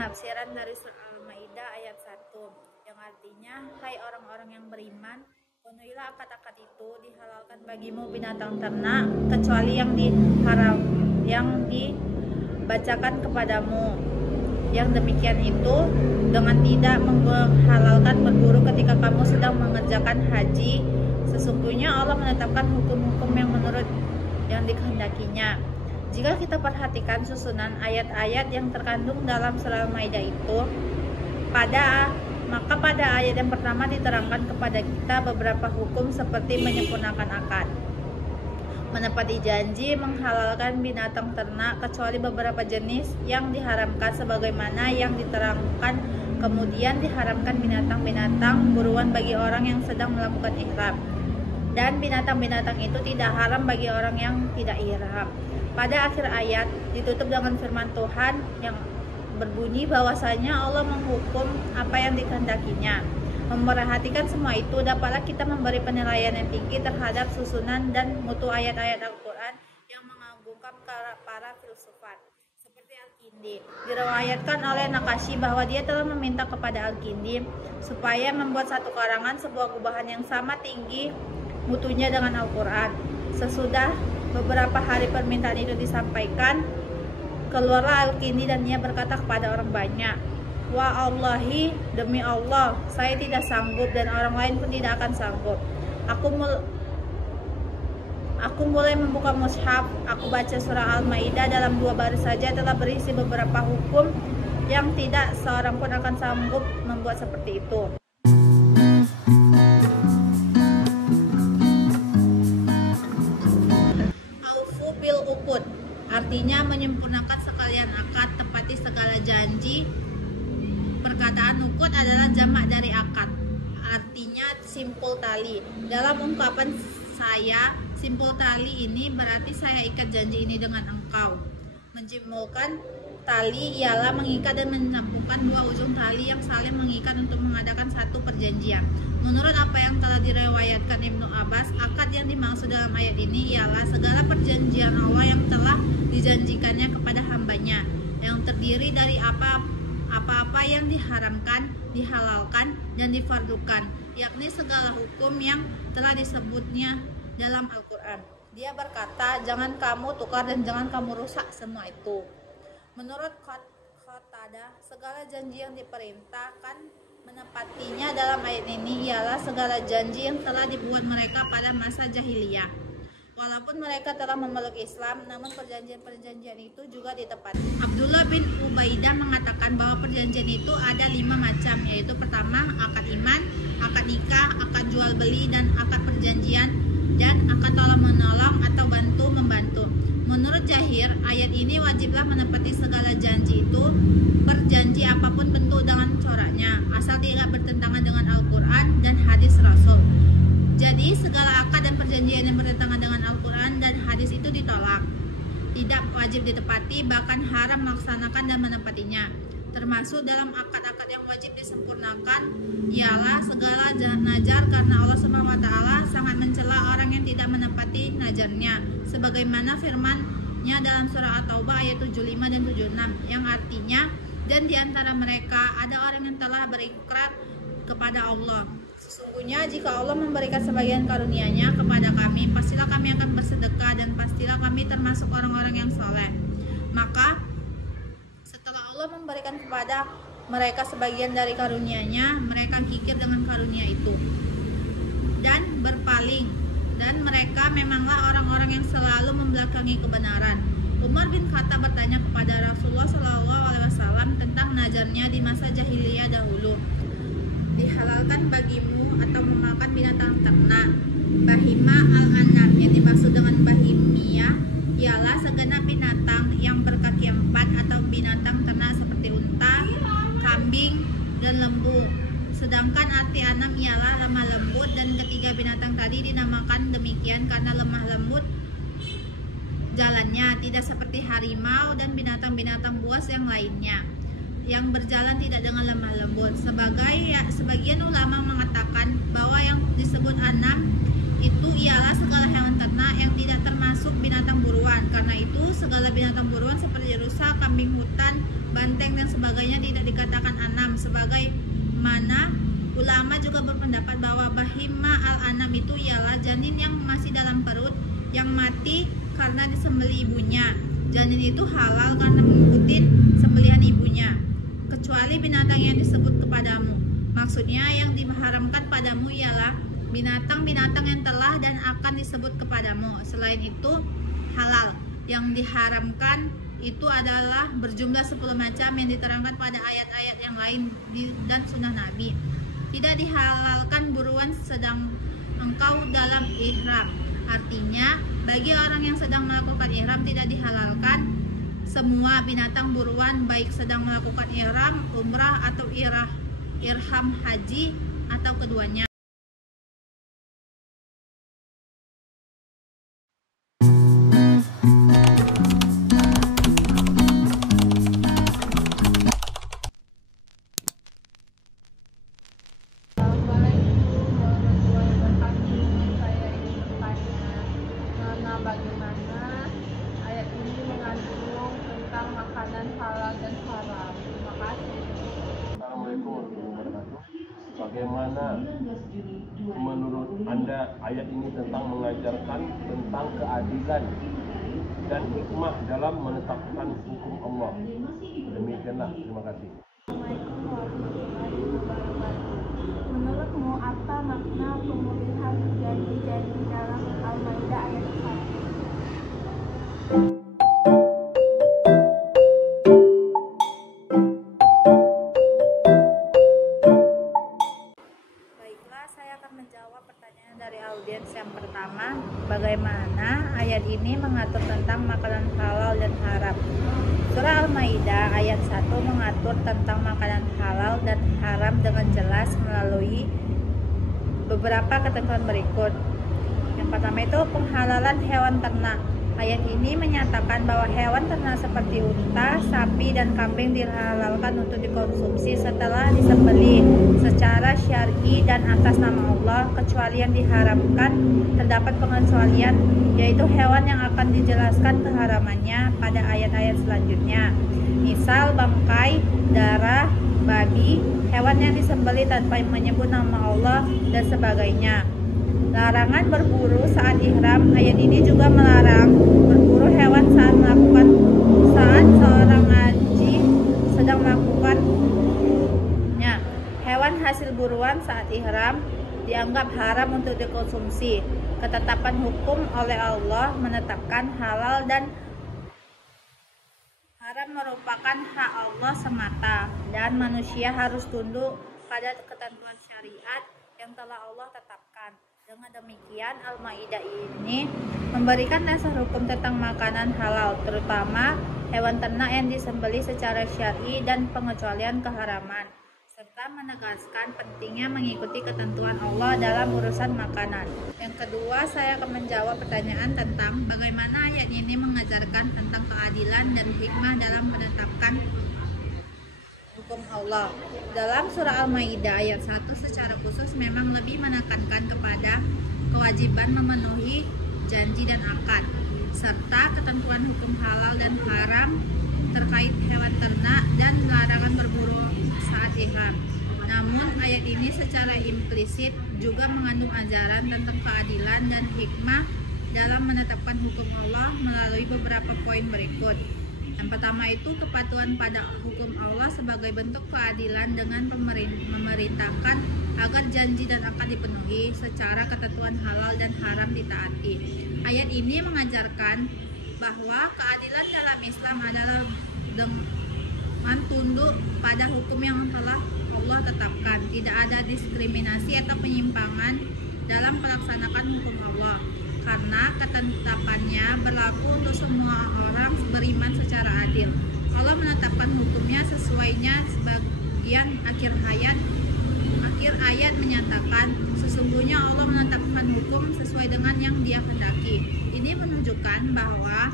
penafsiran dari surah Al-Maidah ayat 1 yang artinya, hai orang-orang yang beriman, penuhilah akad-akad itu, dihalalkan bagimu binatang ternak kecuali yang dibacakan kepadamu. Yang demikian itu dengan tidak menghalalkan berburu ketika kamu sedang mengerjakan haji. Sesungguhnya Allah menetapkan hukum-hukum yang menurut yang dikehendakinya. Jika kita perhatikan susunan ayat-ayat yang terkandung dalam surah Al-Maidah itu, maka pada ayat yang pertama diterangkan kepada kita beberapa hukum seperti menyempurnakan akad, menepati janji, menghalalkan binatang ternak kecuali beberapa jenis yang diharamkan sebagaimana yang diterangkan. Kemudian diharamkan binatang-binatang buruan bagi orang yang sedang melakukan ihram, dan binatang-binatang itu tidak haram bagi orang yang tidak ihram. Pada akhir ayat ditutup dengan firman Tuhan yang berbunyi bahwasanya Allah menghukum apa yang dikehendakinya. Memperhatikan semua itu, dapatlah kita memberi penilaian yang tinggi terhadap susunan dan mutu ayat-ayat Al-Quran yang mengagungkan para filsufat. Seperti Al-Kindi, diriwayatkan oleh Naqashi bahwa dia telah meminta kepada Al-Kindi supaya membuat satu karangan sebuah gubahan yang sama tinggi mutunya dengan Al-Quran. Sesudah beberapa hari permintaan itu disampaikan, keluarlah Al-Kindi dan ia berkata kepada orang banyak, "Wa Allahi, demi Allah, saya tidak sanggup dan orang lain pun tidak akan sanggup. Aku mulai membuka mushaf, aku baca surah Al-Maidah dalam 2 baris saja telah berisi beberapa hukum yang tidak seorang pun akan sanggup membuat seperti itu." Aufu bil uqud, artinya menyempurnakan sekalian akad, tepati segala janji. Perkataan uqud adalah jamak dari akad, artinya simpul tali. Dalam ungkapan saya, simpul tali ini berarti saya ikat janji ini dengan engkau. Menjimulkan tali ialah mengikat dan menyambungkan 2 ujung tali yang saling mengikat untuk mengadakan satu perjanjian. Menurut apa yang telah diriwayatkan Ibnu Abbas, akad yang dimaksud dalam ayat ini ialah segala perjanjian Allah yang telah dijanjikannya kepada hambanya, yang terdiri dari apa-apa yang diharamkan, dihalalkan, dan difardukan, yakni segala hukum yang telah disebutnya dalam Al-Quran. Dia berkata, jangan kamu tukar dan jangan kamu rusak semua itu. Menurut Qatadah, segala janji yang diperintahkan menepatinya dalam ayat ini ialah segala janji yang telah dibuat mereka pada masa jahiliyah. Walaupun mereka telah memeluk Islam, namun perjanjian-perjanjian itu juga ditepati. Abdullah bin Ubaidah mengatakan bahwa perjanjian itu ada 5 macam, yaitu pertama, akad iman, akad nikah, akad jual beli, dan akad perjanjian, dan akad tolong-menolong atau bantu-membantu. Menurut Jahir, ayat ini wajiblah menepati segala janji itu, berjanji apapun bentuk dengan coraknya, asal tidak bertentangan dengan Al-Quran dan hadis Rasul. Jadi segala akad dan perjanjian yang bertentangan dengan Al-Quran dan hadis itu ditolak, tidak wajib ditepati, bahkan haram melaksanakan dan menepatinya. Termasuk dalam akad-akad yang wajib disempurnakan ialah segala najar, karena Allah SWT sangat mencela orang yang tidak menepati najarnya, sebagaimana firman-Nya dalam surah At-Taubah ayat 75 dan 76 yang artinya, dan diantara mereka ada orang yang telah berikrar kepada Allah, sesungguhnya jika Allah memberikan sebagian karunia-Nya kepada kami, pastilah kami akan bersedekah dan pastilah kami termasuk orang-orang yang soleh. Maka setelah Allah memberikan kepada mereka sebagian dari karunia-Nya, mereka kikir dengan karunia itu dan berpaling, dan mereka memanglah orang-orang yang selalu membelakangi kebenaran. Umar bin Khattab bertanya kepada Rasulullah SAW tentang nazarnya di masa jahiliyah dahulu. Dihalalkan bagimu atau memakan binatang ternak, bahima al-anam, yang dimaksud dengan bahimiyah ialah segenap binatang yang berkaki 4 atau binatang ternak seperti unta, kambing, dan lembu. Sedangkan arti anam ialah lemah lembut, dan ketiga binatang tadi dinamakan demikian karena lemah lembut jalannya, tidak seperti harimau dan binatang-binatang buas yang lainnya yang berjalan tidak dengan lemah lembut. Sebagian ulama mengatakan bahwa yang disebut anam itu ialah segala hewan ternak yang tidak termasuk binatang buruan. Karena itu segala binatang buruan seperti rusa, kambing hutan, banteng dan sebagainya tidak dikatakan anam, sebagaimana ulama juga berpendapat bahwa bahima al-anam itu ialah janin yang masih dalam perut yang mati karena disembelih ibunya. Janin itu halal karena mengikuti sembelihan ibunya, kecuali binatang yang disebut kepadamu. Maksudnya yang diharamkan padamu ialah binatang-binatang yang telah dan akan disebut kepadamu. Selain itu halal. Yang diharamkan itu adalah berjumlah 10 macam yang diterangkan pada ayat-ayat yang lain dan sunnah Nabi. Tidak dihalalkan buruan sedang engkau dalam ihram. Artinya bagi orang yang sedang melakukan ihram tidak dihalalkan semua binatang buruan, baik sedang melakukan ihram, umrah atau irham haji atau keduanya. Bagaimana ayat ini mengandung tentang makanan halal dan haram. Terima kasih. Assalamualaikum warahmatullahi wabarakatuh. Bagaimana menurut Anda ayat ini tentang mengajarkan tentang keadilan dan hikmah dalam menetapkan hukum Allah? Demikianlah, terima kasih. Assalamualaikum warahmatullahi wabarakatuh. Menurutmu apa makna pemulihan janji-janji dalam Al-Maidah ayat 1? Baiklah, saya akan menjawab pertanyaan dari audiens yang pertama. Bagaimana ayat ini mengatur tentang makanan halal dan haram? Surah Al-Maidah ayat 1 mengatur tentang makanan halal dan haram dengan jelas melalui beberapa ketentuan berikut. Yang pertama itu penghalalan hewan ternak. Ayat ini menyatakan bahwa hewan ternak seperti unta, sapi, dan kambing dihalalkan untuk dikonsumsi setelah disembelih secara syar'i dan atas nama Allah, kecuali yang diharamkan. Terdapat pengecualian, yaitu hewan yang akan dijelaskan keharamannya pada ayat-ayat selanjutnya. Misal bangkai, darah, babi, hewan yang disembelih tanpa menyebut nama Allah, dan sebagainya. Larangan berburu saat ihram. Ayat ini juga melarang berburu hewan saat seorang haji sedang melakukannya. Hewan hasil buruan saat ihram dianggap haram untuk dikonsumsi. Ketetapan hukum oleh Allah menetapkan halal dan haram merupakan hak Allah semata, dan manusia harus tunduk pada ketentuan syariat yang telah Allah tetapkan. Dengan demikian, Al-Maidah ini memberikan dasar hukum tentang makanan halal, terutama hewan ternak yang disembelih secara syar'i dan pengecualian keharaman, serta menegaskan pentingnya mengikuti ketentuan Allah dalam urusan makanan. Yang kedua, saya akan menjawab pertanyaan tentang bagaimana ayat ini mengajarkan tentang keadilan dan hikmah dalam menetapkan hukum Allah. Dalam surah Al-Maidah ayat 1 secara khusus memang lebih menekankan kepada kewajiban memenuhi janji dan akad, serta ketentuan hukum halal dan haram terkait hewan ternak dan larangan berburu saat ihram. Namun ayat ini secara implisit juga mengandung ajaran tentang keadilan dan hikmah dalam menetapkan hukum Allah melalui beberapa poin berikut. Yang pertama itu kepatuhan pada hukum Allah sebagai bentuk keadilan dengan memerintahkan agar janji dan akad dipenuhi secara ketentuan halal dan haram ditaati. Ayat ini mengajarkan bahwa keadilan dalam Islam adalah dengan tunduk pada hukum yang telah Allah tetapkan. Tidak ada diskriminasi atau penyimpangan dalam pelaksanaan hukum Allah, karena ketetapannya berlaku untuk semua orang beriman secara adil. Allah menetapkan hukumnya sesuainya. Sebagian akhir ayat menyatakan sesungguhnya Allah menetapkan hukum sesuai dengan yang Dia kehendaki. Ini menunjukkan bahwa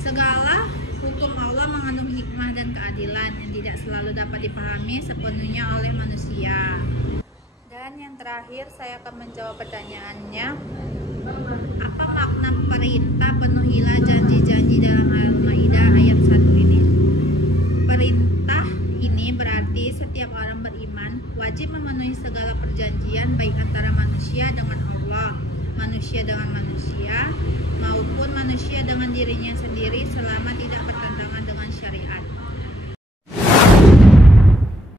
segala hukum Allah mengandung hikmah dan keadilan yang tidak selalu dapat dipahami sepenuhnya oleh manusia. Dan yang terakhir, saya akan menjawab pertanyaannya, apa makna perintah penuhilah janji-janji dalam Al-Maidah ayat 1 ini? wajib memenuhi segala perjanjian baik antara manusia dengan Allah, manusia dengan manusia, maupun manusia dengan dirinya sendiri selama tidak bertentangan dengan syariat.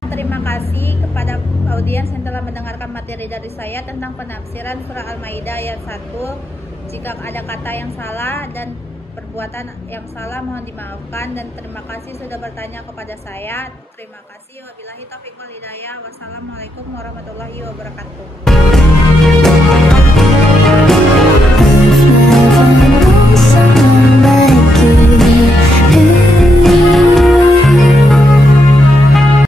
Terima kasih kepada audiens yang telah mendengarkan materi dari saya tentang penafsiran surah Al-Maidah ayat 1. Jika ada kata yang salah dan perbuatan yang salah mohon dimaafkan, dan terima kasih sudah bertanya kepada saya. Terima kasih. Wabillahi taufiq wal hidayah. Wassalamualaikum warahmatullahi wabarakatuh.